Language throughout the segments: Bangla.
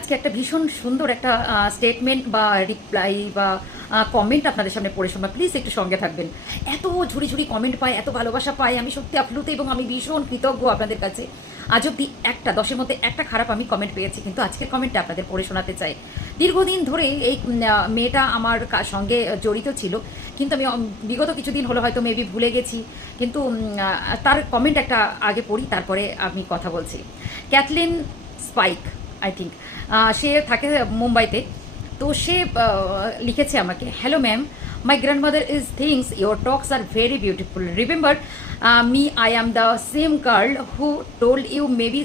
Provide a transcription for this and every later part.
আজকে একটা ভীষণ সুন্দর একটা স্টেটমেন্ট বা রিপ্লাই বা কমেন্ট আপনাদের সামনে পড়ে শোনা, প্লিজ একটু সঙ্গে থাকবেন। এত ঝুড়ি ঝুড়ি কমেন্ট পাই, এত ভালোবাসা পাই, আমি সত্যি আপ্লুত এবং আমি ভীষণ কৃতজ্ঞ আপনাদের কাছে। আজ অব্দি একটা 10-এর মধ্যে একটা খারাপ আমি কমেন্ট পেয়েছি, কিন্তু আজকের কমেন্টটা আপনাদের পড়ে শোনাতে চাই। দীর্ঘদিন ধরে এই মেয়েটা আমার সঙ্গে জড়িত ছিল, কিন্তু আমি বিগত কিছুদিন হলো হয়তো মেবি ভুলে গেছি, কিন্তু তার কমেন্ট একটা আগে পড়ি, তারপরে আমি কথা বলছি। ক্যাথলিন স্পাইক, আই থিঙ্ক, সে থাকে মুম্বাইতে। তো সে লিখেছে আমাকে, hello ma'am, my grandmother is things your talks are very beautiful. Remember me, I am the same girl who told you maybe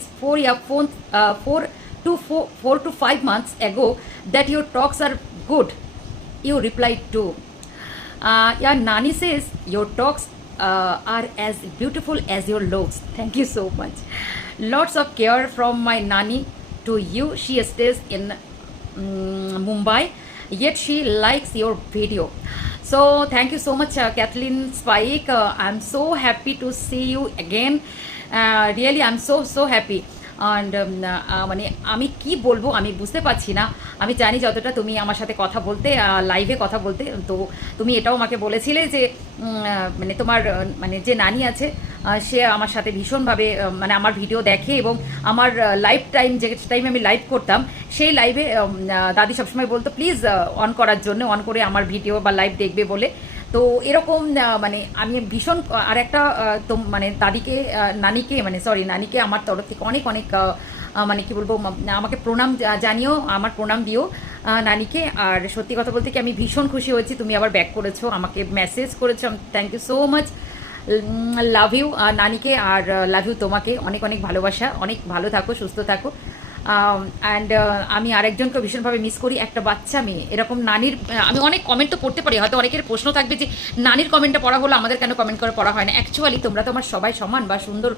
4 to 5 months ago that your talks are good. You replied to. Your Nani says your talks are as beautiful as your looks. Thank you so much. Lots of care from my Nani to you. She stays in Mumbai, yet she likes your video. So thank you so much, Kathleen Spike. I'm so happy to see you again. Really, I'm so happy. And মানে আমি কি বলবো আমি বুঝতে পারছি না। আমি জানি যতটা তুমি আমার সাথে কথা বলতে, লাইভে কথা বলতে, তো তুমি এটাও আমাকে বলেছিলে যে মানে তোমার মানে যে নানি আছে সে আমার সাথে ভীষণভাবে মানে আমার ভিডিও দেখে, এবং আমার লাইভ টাইম, যে টাইমে আমি লাইভ করতাম সেই লাইভে দাদি সবসময় বলতো প্লিজ অন করার জন্য, অন করে আমার ভিডিও বা লাইভ দেখবে বলে। তো এরকম মানে আমি ভীষণ আর একটা তো মানে দাদিকে নানিকে মানে সরি নানিকে আমার তরফ থেকে অনেক অনেক মানে কি বলবো, আমাকে প্রণাম জানিও, আমার প্রণাম দিও নানিকে। আর সত্যি কথা বলতে কি আমি ভীষণ খুশি হয়েছি তুমি আবার ব্যাক করেছো, আমাকে মেসেজ করেছো, thank you so much. Love you নানিকে, আর লাভ ইউ তোমাকে, অনেক অনেক ভালোবাসা, অনেক ভালো থাকো, সুস্থ থাকো। অ্যান্ড আমি আরেকজনকে ভীষণভাবে মিস করি, একটা বাচ্চা মেয়ে এরকম নানির। আমি অনেক কমেন্ট তো পড়তে পারি, হয়তো অনেকের প্রশ্ন থাকবে যে নানির কমেন্টটা পড়া হলো, আমাদের কেন কমেন্ট করে পড়া হয় না। অ্যাকচুয়ালি তোমরা তো আমার সবাই সমান বা সুন্দর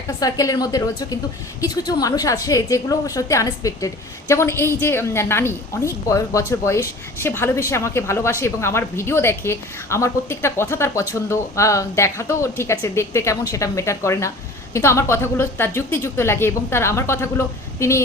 একটা সার্কেলের মধ্যে রয়েছো, কিন্তু কিছু কিছু মানুষ আছে যেগুলো সত্যি আনএক্সপেক্টেড। যেমন এই যে নানি, অনেক বছর বয়স, সে ভালোবেসে আমাকে ভালোবাসে এবং আমার ভিডিও দেখে, আমার প্রত্যেকটা কথা তার পছন্দ। দেখা তো ঠিক আছে, দেখতে কেমন সেটা ম্যাটার করে না, কিন্তু আমার কথাগুলো তার যুক্তিযুক্ত লাগে এবং তার আমার কথাগুলো তিনি